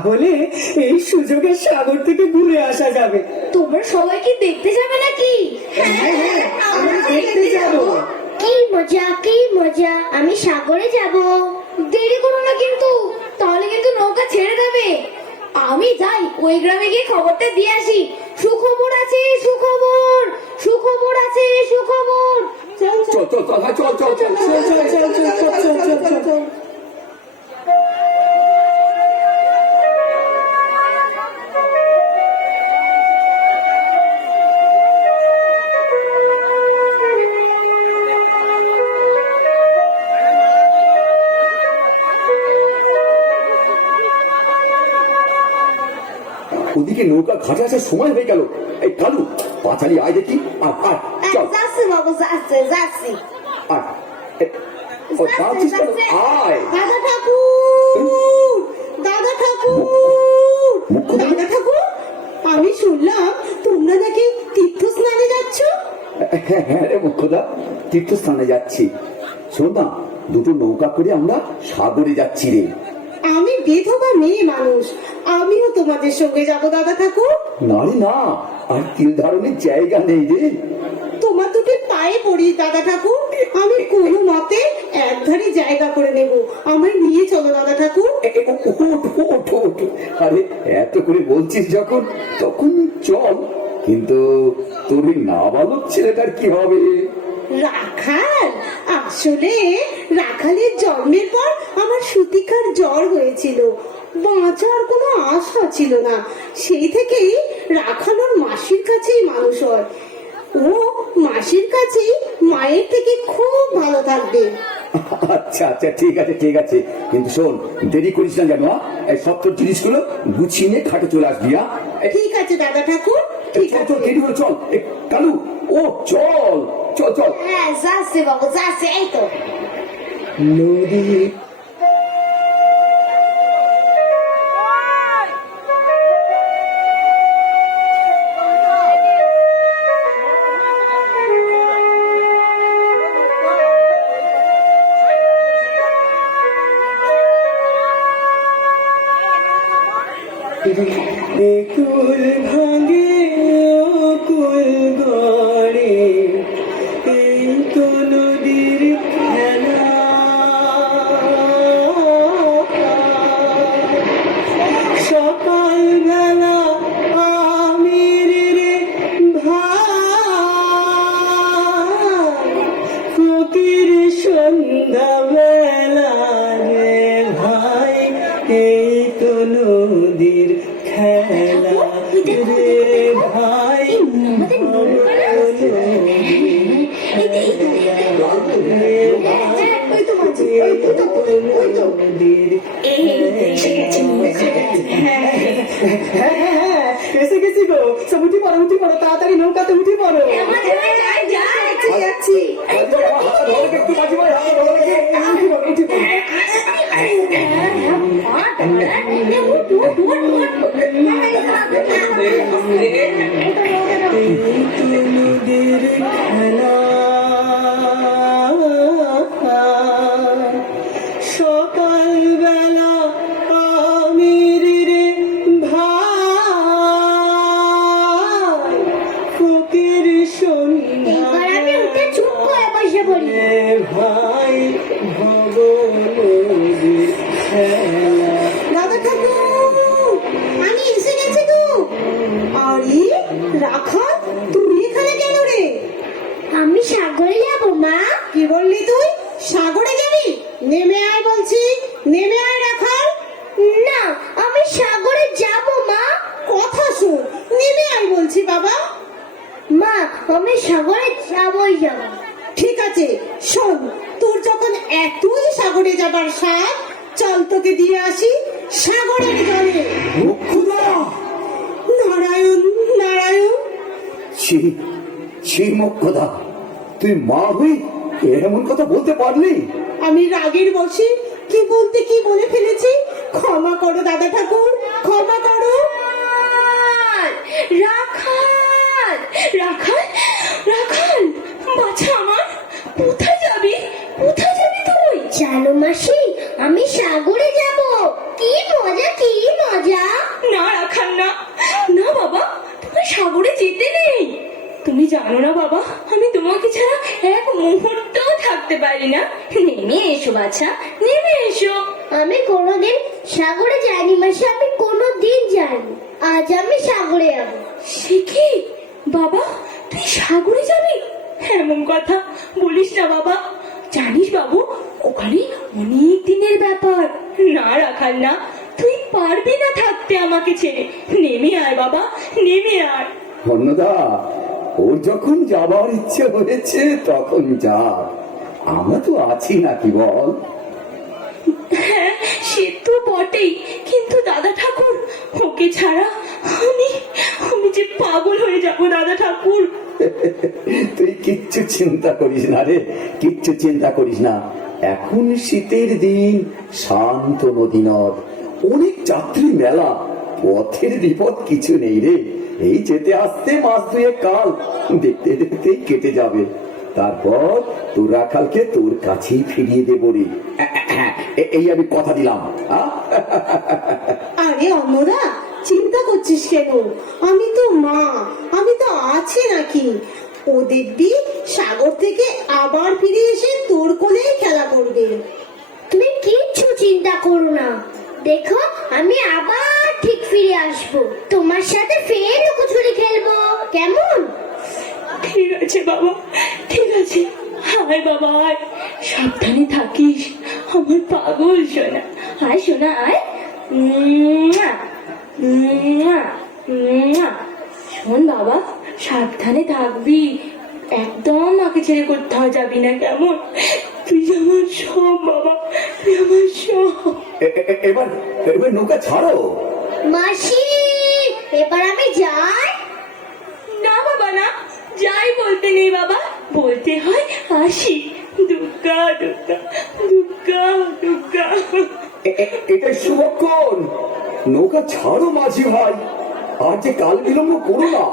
তাহলে এই সুযোগে সাগর থেকে ঘুরে আসা যাবে। তোমরা সবাই কি দেখতে যাবে নাকি? হ্যাঁ, আমরা দেখতে যাব। কি মজা, কি মজা! আমি সাগরে যাব। দেরি করো না কিন্তু, তাহলে কিন্তু নৌকা ছেড়ে দেবে। আমি যাই ওই গ্রামে গিয়ে খবরটা দিয়ে আসি। সুখবর আছে, সুখবর, সুখবর আছে, সুখবর। চল চল চল চল চল চল চল চল। ওদিকে নৌকা ঘাটে আসার সময় হয়ে গেল। এই কালু, পাঁচালি আয় দেখি। আর আর চল যাচ্ছি বাবু, যাচ্ছি যাচ্ছি। আর যাচ্ছিস কেন? আয়। দাদা ঠাকুর, দাদা ঠাকুর, দাদা ঠাকুর, আমি শুনলাম তোমরা নাকি তীর্থ স্নানে যাচ্ছ। হ্যাঁ হ্যাঁ রে মুখ্যদা, তীর্থস্থানে যাচ্ছি। শোন না, দুটো নৌকা করে আমরা সাগরে যাচ্ছি রে। আমি বিধবা মেয়ে মানুষ, আমিও তোমাদের সঙ্গে যাব দাদা ঠাকুর। না রে না, আর তিল ধারণের জায়গা নেই রে। তোমার দুটি পায়ে পড়ি দাদা ঠাকুর, আমি কোনো মতে একধারে জায়গা করে নেব, আমায় নিয়ে চলো দাদা ঠাকুর। আরে এত করে বলছিস যখন, তখন চল। কিন্তু তোর ওই নাবালক ছেলেটার কি হবে? রাখাল, আসলে রাখালের জন্মের পর আমার সুতিকার জ্বর হয়েছিল, বাঁচার কোনো আশা ছিল না। সেই থেকেই রাখাল ওর মাসির কাছেই মানুষ হয়। ও মাসির কাছেই মায়ের থেকে খুব ভালো থাকবে। আচ্ছা আচ্ছা, ঠিক আছে ঠিক আছে, কিন্তু শোন, দেরি করিস না যেন। এই সব তোর জিনিসগুলো গুছিয়ে নিয়ে খাটে চলে আসবি। ঠিক আছে দাদা ঠাকুর, ঠিক চল আছে। চল, দেরি হলো, চল। কালু, ও চল চল চল। হ্যাঁ যাচ্ছে বাবু, যাচ্ছে। এই তো নদী কুল ভাঙে ও কুল গড়ে, এই তো নদীর খেলা। সকালবেলা আমির রে ভাই, ফকির সন্ধ্যাবেলা রে ভাই, এই তো নদীর খেলা রে ভাই। এসে গেছি গো, সব উঠি পড়ো, উঠি পড়ো, তাড়াতাড়ি নৌকাতে উঠি পড়ো। যাচ্ছি। একটু বাজি ভাই, হাতে ধরো দেখি। উঠি পড়ো। নদীর খেলা সকালবেলা আমির রে ভাই, ফকির এবার আমি উঠে চুপ করে বসে পড়ি। ভাই, ভব নদীর খেলা। দাদা ঠাকুর, আমি এসে গেছি তো। আরে রাখাল, তুই এখানে কেন রে? আমি সাগরে যাব মা। কি বললি তুই? সাগরে যাবি? নেমে আয় বলছি, নেমে আয় রাখাল। না, আমি সাগরে যাব মা। কথা শোন, নেমে আয় বলছি বাবা। মা, আমি সাগরে যাবই যাব। ঠিক আছে, শোন, তোর যখন এতই সাগরে যাবার সাথ, চল তোকে দিয়ে আসি সাগরের জলে। মুখ্যদা, নারায়ণ নারায়ণ। ছি ছি মুখ্যদা, তুই মা হই এমন কথা বলতে পারলি? আমি রাগের বশে কি বলতে কি বলে ফেলেছি, ক্ষমা করো দাদা ঠাকুর, ক্ষমা করো। রাখাল, রাখাল, রাখাল, বাছা আমার, কোথায় যাবি? কোথায় যাবি তুই? জানো মাসি, আমি সাগরে যাব। কি মজা, কি মজা! মা, আমি তোমাকে ছাড়া এক মুহূর্তও থাকতে পারি না। নেমে এসো বাছা, নেমে এসো। আমি কোনোদিন সাগরে যাইনি মাসি, আমি কোনোদিন যাইনি। আজ আমি সাগরে যাবো। সে কি বাবা, তুই সাগরে যাবি? এমন কথা বলিস না বাবা। জানিস বাবু, ওখানে অনেক দিনের ব্যাপার। না রাখাল না, তুই পারবি না থাকতে আমাকে ছেড়ে। নেমে আয় বাবা, নেমে আয়। অন্নদা, ওর যখন যাবার ইচ্ছে হয়েছে তখন যা, আমরা তো আছি নাকি বল? হ্যাঁ, সে তো বটেই, কিন্তু দাদা ঠাকুর, ওকে ছাড়া আমি আমি যে পাগল হয়ে যাব দাদা ঠাকুর। তুই কিচ্ছু চিন্তা করিস না রে, কিচ্ছু চিন্তা করিস না। এখন শীতের দিন, শান্ত নদী নদ, অনেক যাত্রী মেলা, পথের বিপদ কিছু নেই রে। এই যেতে আসতে মাস দুয়েক কাল দেখতে দেখতেই কেটে যাবে। তারপর তোর রাখালকে তোর কাছেই ফিরিয়ে দেবো রে। এই আমি কথা দিলাম। আরে অন্নদা, চিন্তা করছিস কেন? আমি তো মা, আমি তো আছি নাকি? ও দেখবি সাগর থেকে আবার ফিরে এসে তোর কোলেই খেলা করবে। তুমি কিচ্ছু চিন্তা করো না, দেখো আমি আবার ঠিক ফিরে আসবো। তোমার সাথে ফের লুকোচুরি খেলবো, কেমন? ঠিক আছে বাবা, ঠিক আছে। আয় বাবা আয়, সাবধানে থাকিস আমার পাগল সোনা। আয় সোনা আয়। মুয়া, মুয়া, মুয়া। শোন বাবা, সাবধানে থাকবি, একদম মাকে ছেড়ে কোথাও যাবি না, কেমন? তুই আমার সব বাবা, তুই আমার সব। এবার এবার নৌকা ছাড়ো। মাসি, এবার আমি যাই। না বাবা না, যাই বলতে নেই বাবা, বলতে হয় আসি। দুর্গা দুর্গা দুর্গা দুর্গা। এটা শুভক্ষণ, নৌকা ছাড়ো মাঝি ভাই, আর যে কাল বিলম্ব করো না।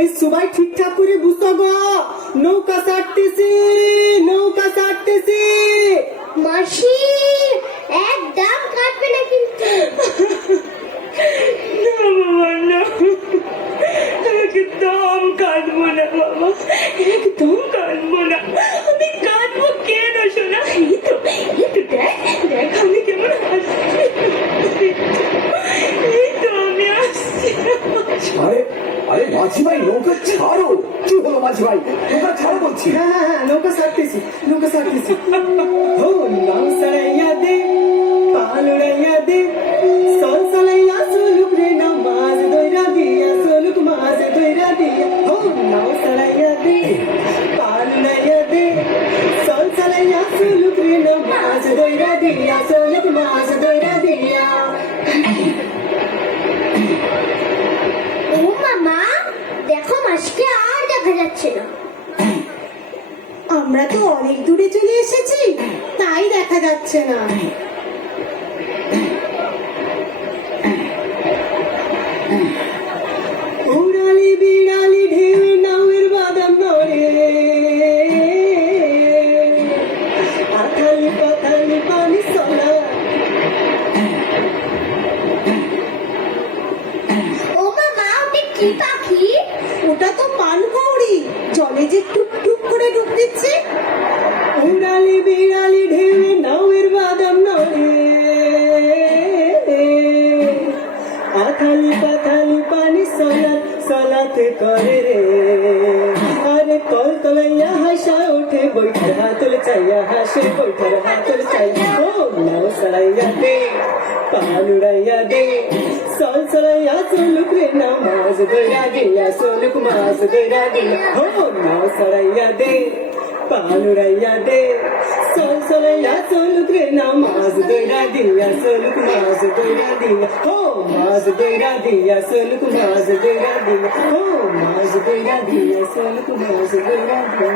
এই সবাই ঠিকঠাক করে বুঝতে গো, নৌকা ছাড়তেছে, নৌকা ছাড়তেছে। মাসি, একদম কাটবে না কিন্তু। না বাবা না, একদম কাঁদবো না বাবা, একদম কাঁদবো না। আমি কাঁদবো কেন শোনা? এই তো দেখ দেখ আমি কেমন হাসছি। এই তো আমি আসছি। আরে আরে মাঝি ভাই, নৌকা ছাড়ো। কি হলো মাঝি ভাই, নৌকা ছাড়ো বলছি। হ্যাঁ, নৌকা ছাড়তেছি, নৌকা ছাড়তেছি। ও নাও সারাইয়া দে, পাল উড়াইয়া দে, সল সালাইয়া সুলুক রে নামাজ দইরা দিয়া, সুলুক মাজ দইরা দিয়া। ও নাও সারাইয়া দে, পাল উড়াইয়া দে, সল সালাইয়া সুলুক রে নামাজ দইরা দিয়া, সুলুক মাজ দইরা দিয়া। ও মামা, দেখো মাসিকে আর দেখা যাচ্ছে না। আমরা তো অনেক দূরে চলে এসেছি, তাই দেখা যাচ্ছে না। উড়ালি বিড়ালি ঢেউ নাওয়ের বাদাম নড়ে, আথালি পাথালি পানি চলা। ও মামা, ওটা কি পাখি? ওটা তো পানকৌড়ি, জলে যে টুক টুক করে ডুব দিচ্ছে। উড়ালি বিড়ালি ঢেউ নাওয়ের বাদাম নড়ে, আথালি পাথালি পানি সলাত সলাতে করে রে। আরে কল তলাইয়া হাসা ওঠে, বৈঠার হাতল চাইয়া হাসে, বৈঠার হাতল চাইয়া। ও নাও সরাইয়া দে, পাল উড়াইয়া দে, সল সরাইয়া সোলুক রে নামাজ দইরা দিয়া, সোলুক মাজ দইরা দিয়া। ও নাও সরাইয়া দে, পাল উড়াইয়া দে, সল সরাইয়া সোলুক রে নামাজ দইরা দিয়া, সোলুক মাজ দইরা দিয়া। ও মাজ দইরা দিয়া, সোলুক মাজ দইরা দিয়া। ও মাজ দইরা দিয়া, সোলুক মাজ দইরা দিয়া।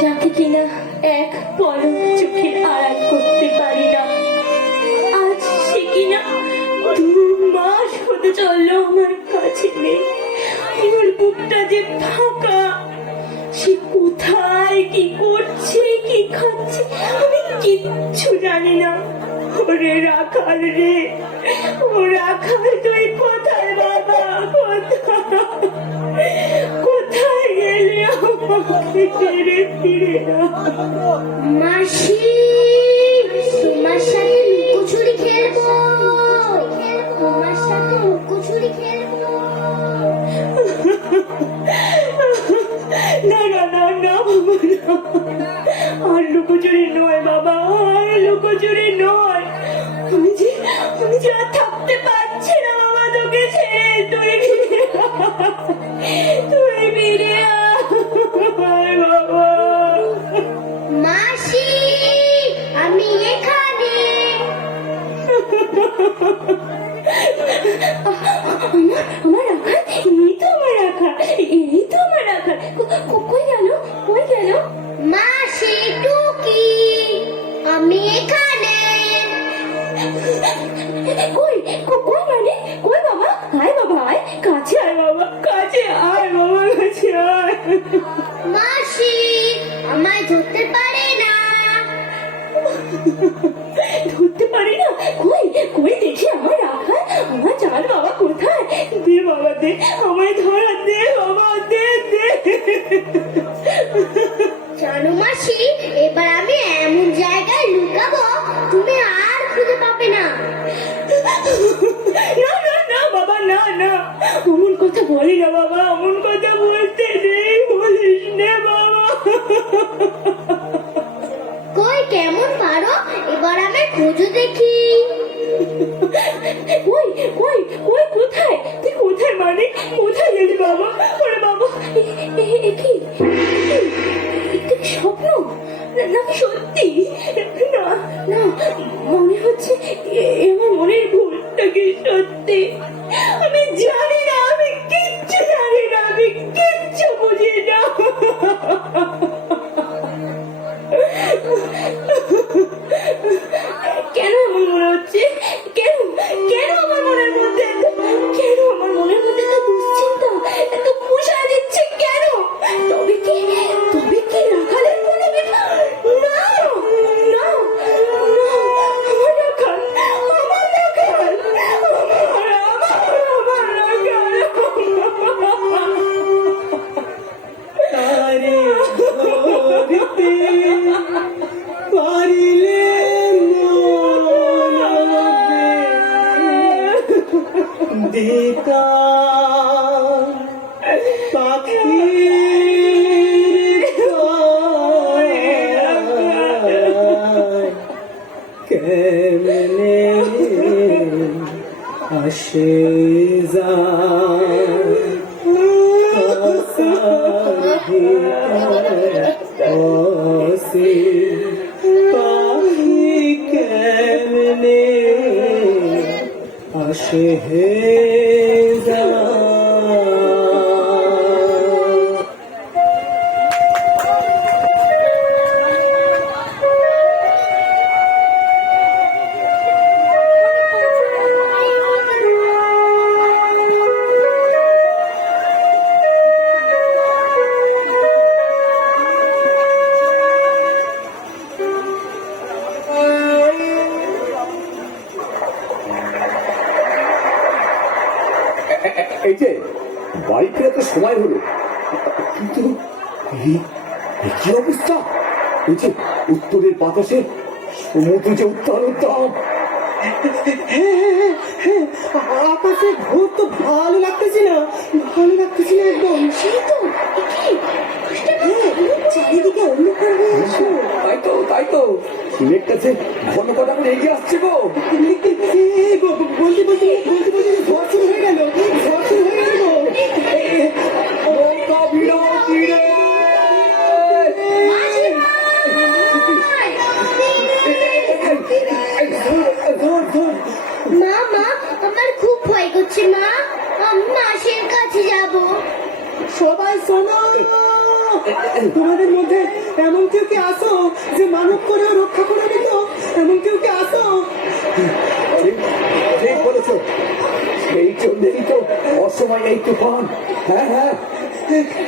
যাকে কিনা এক পলক চোখের আড়াল করতে পারি না, আজ সে কিনা 2 মাস হতে চললো আমার কাছে নেই। আমার বুকটা যে ফাঁকা, সে কোথায় কি করছে কি খাচ্ছি, আমি কিচ্ছু জানি না। ওরে রাখাল রে, ও রাখাল তুই কোথায় বাবা, কোথায় গেলে আমাকে ছেড়ে ফিরে না? মাসি, তোমার সাথে লুকোচুরি খেলবো, তোমার সাথে লুকোচুরি খেলবো। না না না না বাবা, না। আর লুকোচুরি নয় বাবা, আর লুকোচুরি নয়। আমি যে আর থাকতে পারছি না বাবা তোকে ছেড়ে। তুই ফিরে আয়, তুই ফিরে আয় বাবা। মাসি, আমি এখানে। আমার রাখা, এই তো আমার রাখা, এই তো আমার রাখা। কই গেল, কই গেল? মাসি টুকি, আমি এখানে। কই কই মানে, কই বাবা? আয় বাবা আয়, কাছে আয় বাবা, কাছে আয় বাবা, কাছে আয়। মাসি, আমায় ধরতে পারে না। ধরতে পারি না? কই কই দেখি আমার রাখা, আমার চাল বাবা কোথায়? দে বাবা দে, আমায় ধরা দে বাবা, দে দে। জানো মাসি, এবার আমি এমন জায়গায় লুকাবো তুমি আর খুঁজে পাবে না। না না না বাবা, না না, অমন কথা বলি না বাবা, অমন কথা বলতে নেই, বলিস নে বাবা। কই কেমন পারো, এবার আমি খুঁজে দেখি। কই কই কই কোথায়, তুই কোথায় মানে, কোথায় গেলি বাবা? ওরে বাবা, কি স্বপ্ন নাকি সত্যি? না না, মনে হচ্ছে আমার মনের ভুল নাকি সত্যি। আমি জানি না, আমি কিচ্ছু জানি না, আমি কিচ্ছু বুঝি না। কেন এমন মনে হচ্ছে, কেন কেন আমার মনের মধ্যে কেন আমার মনের মধ্যে এত দুশ্চিন্তা, এত পোষা দিচ্ছে কেন? তবে কি রাখালের মনে না না না, আমার রাখাল, আমার রাখাল, আমার রাখাল। তারে ধরতে পারিলে দিতা পাখির কেমনে আসে যায় পাখি কেমনে আসে হে এই যে বাড়ি ফেরার তো সময় হলো, কিন্তু কি অবস্থা? এই যে উত্তরের বাতাসে সমুদ্র যে উত্তাল উত্তাপ। আকাশে ঘোর তো ভালো লাগতেছে না, ভালো লাগতেছে না একদম। সেই তো, চারিদিকে অন্ধকার হয়ে আসলো। তাই তো সিলেটটা যে ঘন ঘন করে এগিয়ে আসছে গো। বলতে ঝড় শুরু হয়ে গেল, ঝড় শুরু হয়ে গেল গো। নৌকা ভিড়াও তীরে। মা মা, আমার খুব ভয় করছে মা, আমি মাসির কাছে যাব। সবাই শোনো, তোমাদের মধ্যে এমন কেউ কি আসো যে মানব করেও রক্ষা করে দিত? এমন কেউ কি আসো? ঠিক বলেছো, এই জন্যই তো অসময় এই তুফান। হ্যাঁ হ্যাঁ,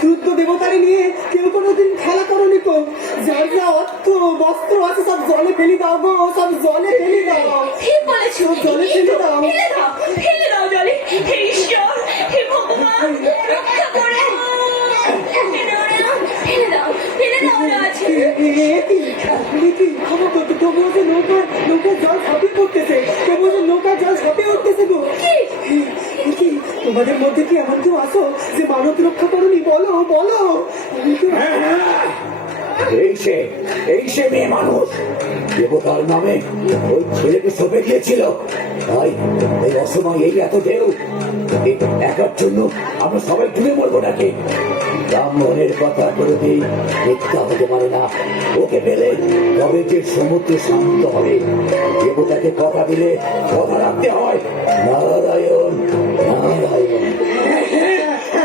রুদ্র দেবতারে নিয়ে কেউ কোনোদিন খেলা করনি তো? যার যা অর্থ বস্ত্র আছে সব জলে ফেলে দাও গো, সব জলে ফেলে দাও। ঠিক বলেছো, সব জলে ফেলে দাও। ফেলে দাও, ফেলে দাও জলে। হে ঈশ্বর, হে ভগবান, রক্ষা করো। ফেলে দাও, ফেলে দাও আছে। তবুও যে নৌকার জল ঝাঁপিয়ে পড়তেছে, তবুও যে নৌকার জল ঝাঁপিয়ে উঠতেছে গো। কি তোমাদের মধ্যে কি এমন কেউ আসো যে মানব রক্ষা করনি? বলো বলো। আমি তো এই সে মেয়ে মানুষ দেবতার নামে ওই ছেলেকে সঁপে দিয়েছিল। তাই এই অসময় এই এত ঢেউ, এই একার জন্য আমরা সবাই ডুবে মরবো নাকি? ব্রাহ্মণের কথা করে দিই মিথ্যা হতে পারে না। ওকে পেলে তবে যে সমুদ্র শান্ত হবে। দেবতাকে কথা দিলে কথা রাখতে হয়। নারায়ণ নারায়ণ।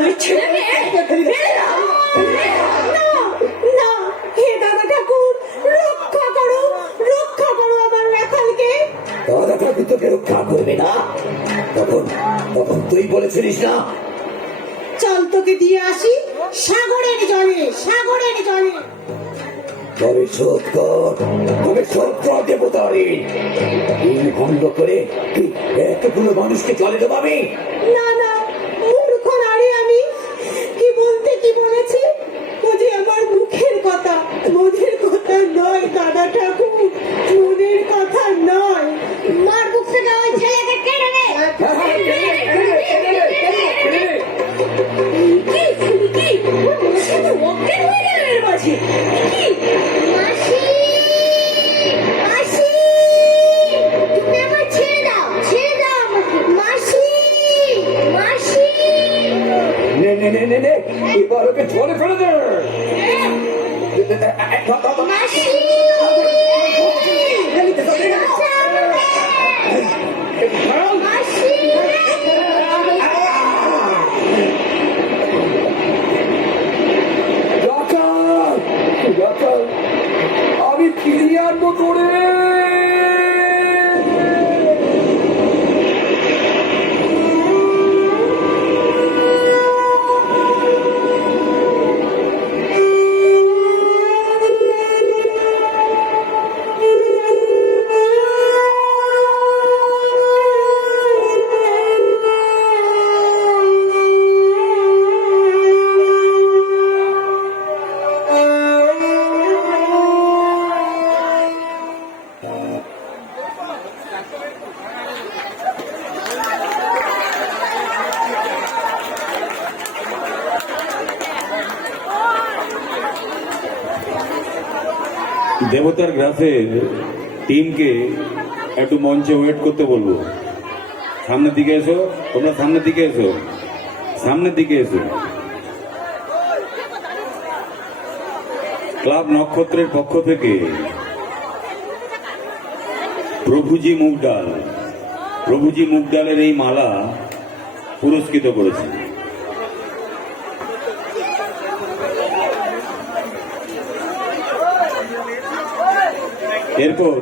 ওই ছেলেকে ফেলে দাও। না, হে দাদা ঠাকুর, রক্ষা করো, রক্ষা করো আমার রাখালকে। দাদা ঠাকুর তোকে রক্ষা করবে না? তখন তখন তুই বলেছিলিস না চল তোকে দিয়ে আসি সাগরের জলে, সাগরের জলে। তবে শোধ কর দেবতারে। এই ভঙ্গ করে তুই এতগুলো মানুষকে জলে দেবাবি? না না, মূর্খ নারী আমি। কি বলতে কি বলেছি? ও যে আমার মুখের কথা, মনের কথা নয় দাদা ঠাকুর, মনের কথা নয়। মার বুক থেকে ওই ছেলেকে কেড়ে নে। কি শুনি কি? ওর মশা তো অজ্ঞান হয়ে গেল এর মাঝে। কি? মাসি, মাসি, তুমি আমার ছেড়ে দাও, ছেড়ে দাও আমাকে। মাসি, মাসি, নে নে নে নে নে, এবার ওকে জলে ফেলে দে। মাসি, মাসি। আমি ফিরিয়ে আনবো তোরে। দেবতার গ্রাফের টিমকে একটু মঞ্চে ওয়েট করতে বলবো। সামনের দিকে এসো, তোমরা সামনের দিকে এসো, সামনের দিকে এসো। ক্লাব নক্ষত্রের পক্ষ থেকে প্রভুজি মুগ ডালের এই মালা পুরস্কৃত করেছে। এরপর